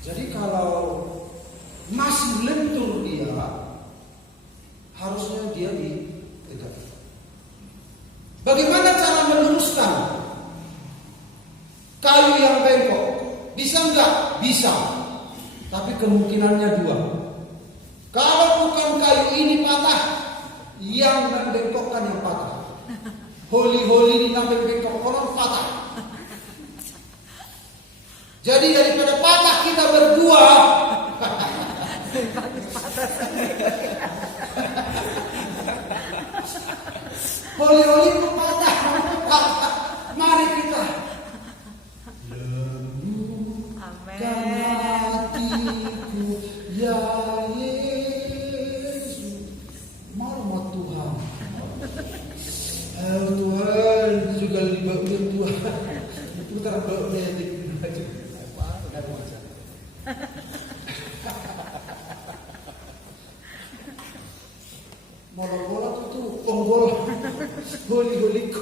Jadi kalau masih lentur dia, harusnya dia ditegak. Bagaimana cara meluruskan kayu yang bengkok? Bisa enggak? Bisa. Tapi kemungkinannya dua. Kalau bukan kayu ini patah, yang membengkokkan yang patah. Holi-holi dinamai bengkok orang patah. Jadi daripada patah kita berdua. Holi-holi itu patah. Mari kita lembukan hatiku ya Yesus. Marmot Tuhan. Tuhan itu juga libaunya Tuhan. Putar baunya di baju. Apa? Macam. Molok-molok itu ponggol. Holi-holi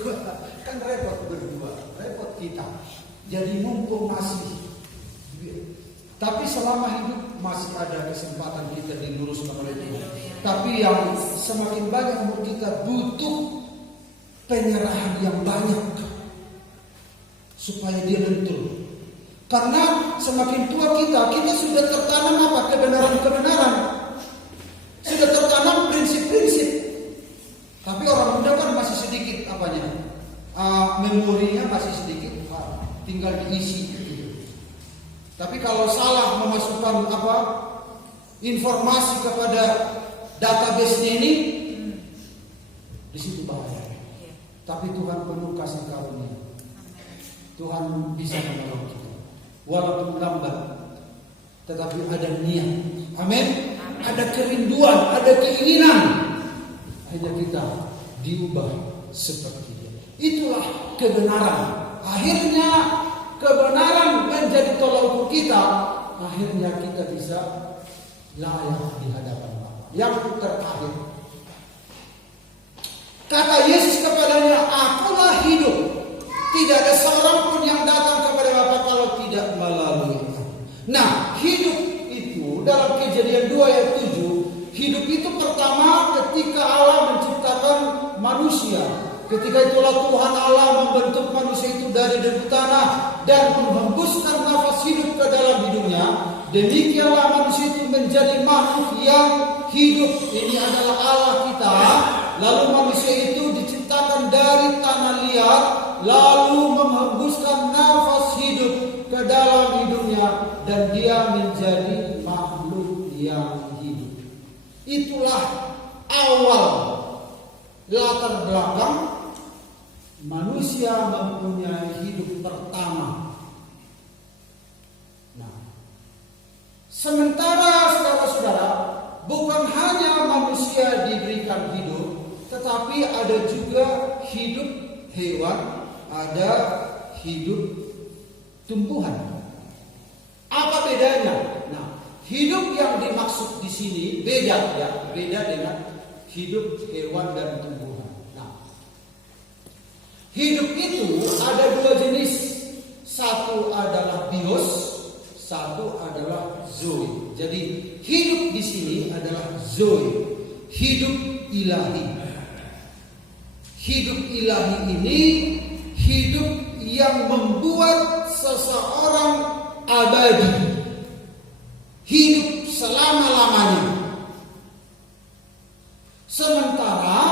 kan repot berdua, repot kita. Jadi mumpung masih, tapi selama hidup masih ada kesempatan kita diluruskan oleh Tuhan. Tapi yang semakin banyak umur kita butuh penyerahan yang banyak supaya dia lentur. Karena semakin tua kita sudah tertanam apa? Kebenaran-kebenaran. Sudah tertanam prinsip-prinsip. Tapi orang muda kan masih sedikit apanya? Memorinya masih sedikit, tinggal diisi gitu. Tapi kalau salah memasukkan informasi kepada database-nya ini, di situ bahaya. Tapi Tuhan penuh kasih karunia. Tuhan bisa menolong kita. Walaupun lambat, tetapi ada niat. Amin. Ada kerinduan, ada keinginan. Hanya kita diubah seperti dia. Itulah kebenaran. Akhirnya kebenaran menjadi tolak ukur kita. Akhirnya kita bisa layak di hadapan Bapa. Yang terakhir, kata Yesus kepadanya, "Akulah hidup. Tidak ada seorang pun yang datang kepada Bapa kalau tidak melalui Aku." Nah, hidup itu dalam Kejadian 2 ayat 7, hidup itu pertama ketika Allah menciptakan manusia. Ketika itulah Tuhan Allah membentuk manusia itu dari debu tanah dan menghembuskan nafas hidup ke dalam hidungnya. Demikianlah manusia itu menjadi makhluk yang hidup. Ini adalah Allah kita. Lalu manusia itu diciptakan dari tanah liat, lalu menghembuskan nafas hidup ke dalam hidungnya, dan dia menjadi makhluk yang hidup. Itulah awal latar belakang manusia mempunyai hidup pertama. Nah, sementara saudara-saudara, bukan hanya manusia diberikan hidup, tetapi ada juga hidup hewan, ada hidup tumbuhan. Apa bedanya? Nah, hidup yang dimaksud di sini beda dengan hidup hewan dan tumbuhan. Nah, hidup itu ada dua jenis. Satu adalah bios, satu adalah zoe. Jadi hidup di sini adalah zoe, hidup ilahi. Hidup ilahi ini hidup yang membuat seseorang abadi, hidup selama-lamanya. Sementara,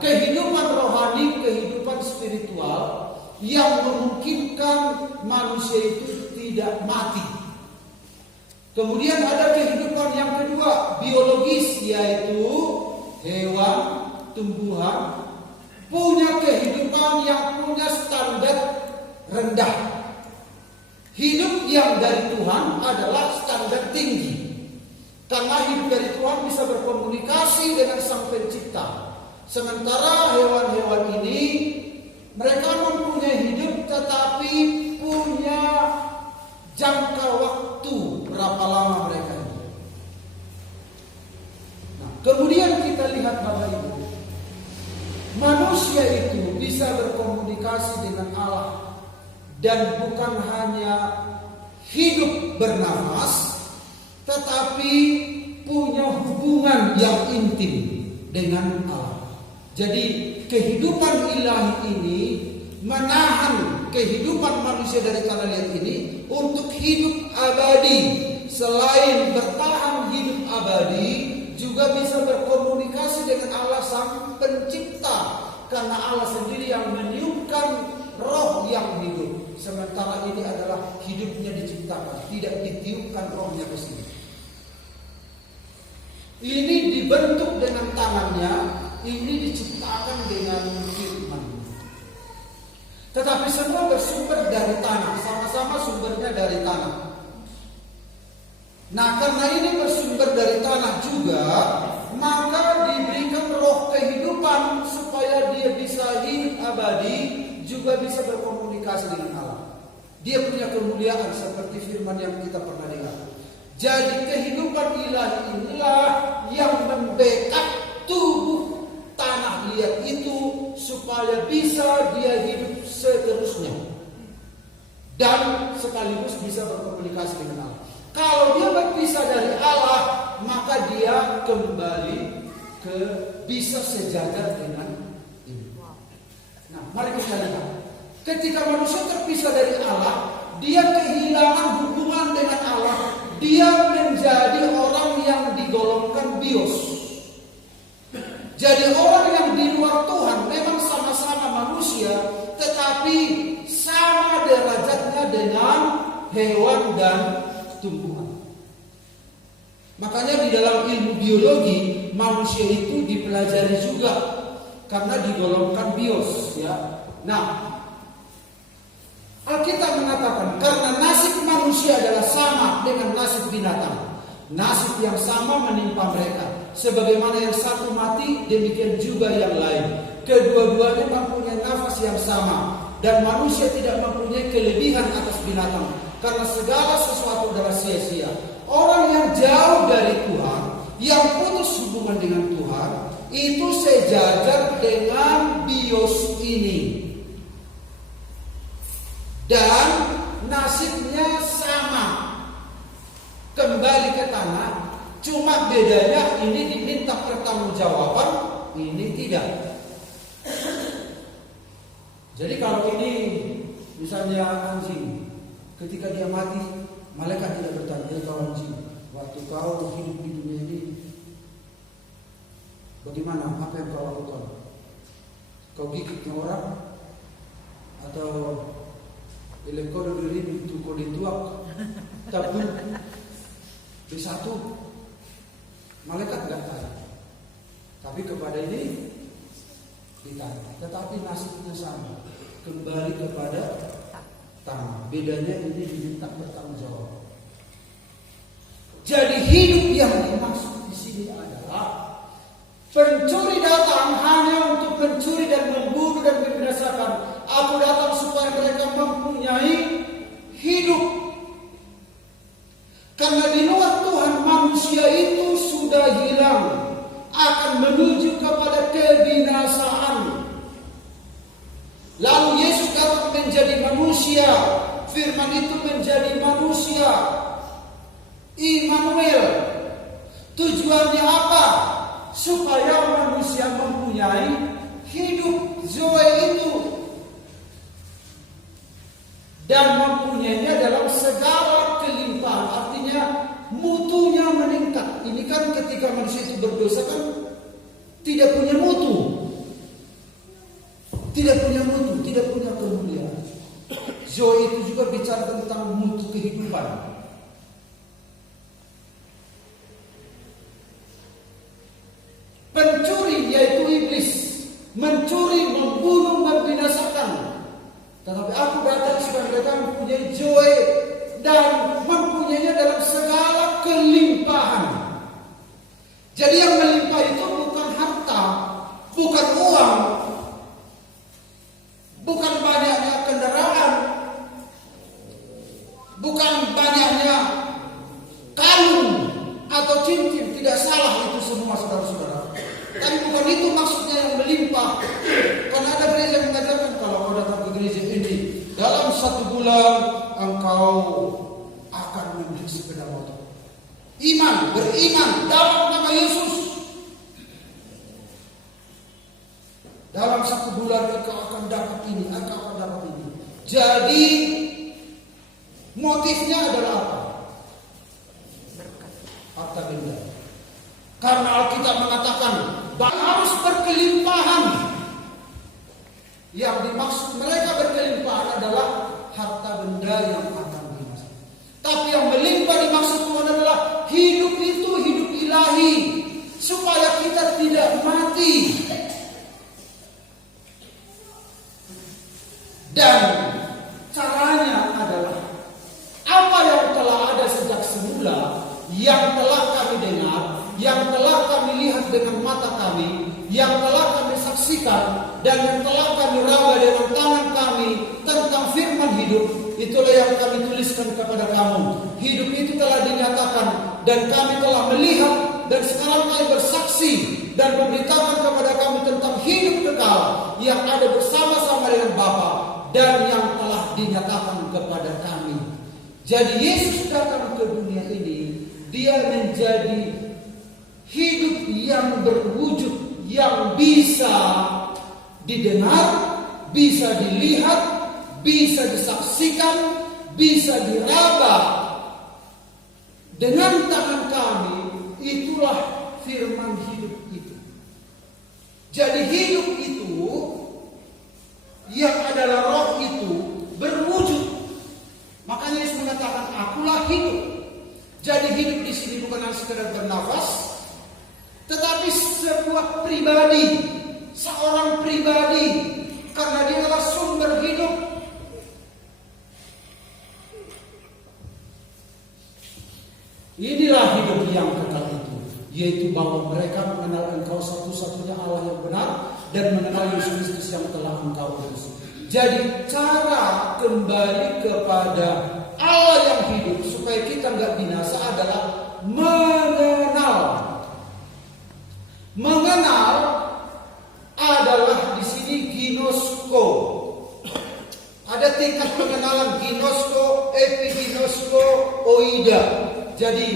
kehidupan rohani, kehidupan spiritual yang memungkinkan manusia itu tidak mati. Kemudian ada kehidupan yang kedua, biologis, yaitu hewan, tumbuhan punya kehidupan yang punya standar rendah. Hidup yang dari Tuhan adalah standar tinggi. Karena hidup dari Tuhan bisa berkomunikasi dengan Sang Pencipta. Sementara hewan-hewan ini, mereka mempunyai hidup tetapi punya jangka waktu berapa lama mereka hidup. Nah, kemudian kita lihat Bapak Ibu, manusia itu bisa berkomunikasi dengan Allah dan bukan hanya hidup bernafas, tetapi punya hubungan yang intim dengan Allah. Jadi kehidupan ilahi ini menahan kehidupan manusia dari tanah liat ini untuk hidup abadi. Selain bertahan hidup abadi, juga bisa berkomunikasi dengan Allah Sang Pencipta. Karena Allah sendiri yang meniupkan roh yang hidup. Sementara ini adalah hidupnya diciptakan, tidak ditiupkan rohnya ke sini. Ini dibentuk dengan tangannya, ini diciptakan dengan firman. Tetapi semua bersumber dari tanah, sama-sama sumbernya dari tanah. Nah, karena ini bersumber dari tanah juga, maka diberikan roh kehidupan supaya dia bisa hidup abadi, juga bisa berkomunikasi dengan Allah. Dia punya kemuliaan seperti firman yang kita pernah dengar. Jadi kehidupan ilahi inilah yang membackup tubuh tanah liat itu supaya bisa dia hidup seterusnya dan sekaligus bisa berkomunikasi dengan Allah. Kalau dia berpisah dari Allah, maka dia kembali ke bisa sejajar dengan ini. Nah, mari kita lihat. Ketika manusia terpisah dari Allah, dia kehilangan hubungan dengan Allah. Dia menjadi orang yang digolongkan bios. Jadi orang yang di luar Tuhan memang sama-sama manusia, tetapi sama derajatnya dengan hewan dan tumbuhan. Makanya di dalam ilmu biologi manusia itu dipelajari juga karena digolongkan bios, ya. Nah, Alkitab mengatakan karena nasib manusia adalah sama dengan nasib binatang. Nasib yang sama menimpa mereka. Sebagaimana yang satu mati, demikian juga yang lain. Kedua-duanya mempunyai nafas yang sama. Dan manusia tidak mempunyai kelebihan atas binatang. Karena segala sesuatu adalah sia-sia. Orang yang jauh dari Tuhan, yang putus hubungan dengan Tuhan, itu sejajar dengan bios ini. Dan nasibnya sama, kembali ke tanah. Cuma bedanya ini diminta pertanggungjawaban, ini tidak. Jadi kalau ini misalnya anjing, ketika dia mati, malaikat tidak bertanya, kau anjing, waktu kau hidup di dunia ini, bagaimana, apa yang kau lakukan? Kau gigit orang atau kau diberi itu kau dituak, tabun B1, malaikat tidak tanya. Tapi kepada ini ditanya. Tetapi nasibnya sama, kembali kepada tanah. Bedanya ini diminta bertanggung jawab. Jadi hidup yang dimaksud di sini adalah pencuri datang hanya untuk mencuri dan membunuh dan membinasakan. Aku datang supaya mereka mempunyai hidup. Karena di luar Tuhan manusia itu sudah hilang, akan menuju kepada kebinasaan. Lalu Yesus datang menjadi manusia, firman itu menjadi manusia, Immanuel. Tujuannya apa? Supaya manusia mempunyai hidup, zoe itu, dan mempunyainya dalam segala kelimpahan. Artinya mutunya meningkat. Ini kan ketika manusia itu berdosa kan tidak punya mutu, tidak punya mutu, tidak punya kemuliaan. Zoe itu juga bicara tentang mutu kehidupan. Pencuri yaitu iblis, mencuri, membunuh, membinasakan. Tetapi aku datang supaya mereka mempunyai joy dan mempunyainya dalam segala kelimpahan. Jadi yang melimpah itu bukan harta, bukan uang, bukan banyaknya kendaraan, bukan banyaknya kalung atau cincin. Tidak salah itu semua, saudara-saudara. Tapi bukan itu maksudnya yang melimpah. Karena ada gereja yang mengatakan kalau kau datang ke gereja ini dalam 1 bulan engkau akan membeli sepeda motor. Iman, beriman dalam nama Yesus. Dalam 1 bulan engkau akan dapat ini, engkau akan dapat ini. Jadi motifnya adalah apa? Harta benda. Karena Alkitab mengatakan bahwa harus berkah. kelimpahan. Yang dimaksud mereka berkelimpahan adalah harta benda yang akan binasa. Tapi yang melimpah dimaksud Tuhan adalah hidup itu hidup ilahi, supaya kita tidak mati. Dan caranya adalah apa yang telah ada sejak semula, yang telah kami dengar, yang telah kami lihat dengan mata kami, yang telah kami saksikan, dan yang telah kami raba dengan tangan kami tentang firman hidup. Itulah yang kami tuliskan kepada kamu. Hidup itu telah dinyatakan dan kami telah melihat, dan sekarang kami bersaksi dan memberitakan kepada kamu tentang hidup kekal yang ada bersama-sama dengan Bapa dan yang telah dinyatakan kepada kami. Jadi Yesus datang ke dunia ini, dia menjadi hidup yang berwujud, yang bisa didengar, bisa dilihat, bisa disaksikan, bisa diraba dengan tangan kami. Itulah firman hidup itu. Jadi hidup itu, yang adalah roh itu, berwujud. Makanya Yesus mengatakan, akulah hidup. Jadi hidup di sini bukan hanya sekedar bernafas, tetapi sebuah pribadi, seorang pribadi, karena dia adalah sumber hidup. Inilah hidup yang kekal itu, yaitu bahwa mereka mengenal Engkau satu-satunya Allah yang benar, dan mengenal Yesus Kristus yang telah Engkau utus. Jadi cara kembali kepada Allah yang hidup supaya kita nggak binasa adalah mengenal. Mengenal adalah di sini ginosko. Ada tingkat pengenalan ginosko, epiginosko, oida. Jadi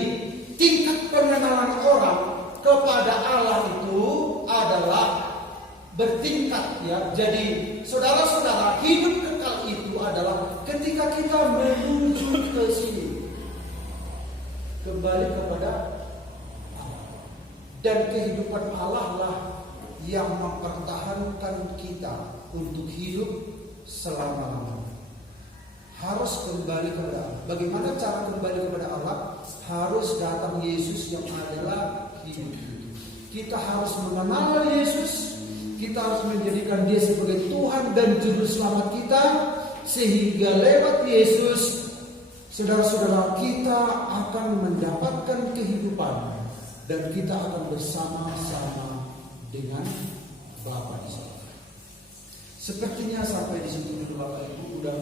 tingkat pengenalan orang kepada Allah itu adalah bertingkat, ya. Jadi saudara-saudara, hidup kekal itu adalah ketika kita menuju ke sini, kembali kepada Allah. Dan kehidupan Allah lah yang mempertahankan kita untuk hidup selama-lamanya. Harus kembali kepada Allah. Bagaimana cara kembali kepada Allah? Harus datang Yesus yang adalah hidup itu. Kita harus mengenal Yesus. Kita harus menjadikan Dia sebagai Tuhan dan Juru Selamat kita, sehingga lewat Yesus, saudara-saudara, kita akan mendapatkan kehidupan dan kita akan bersama-sama dengan Bapa di sorga. Sepertinya sampai di situ dulu Bapak Ibu.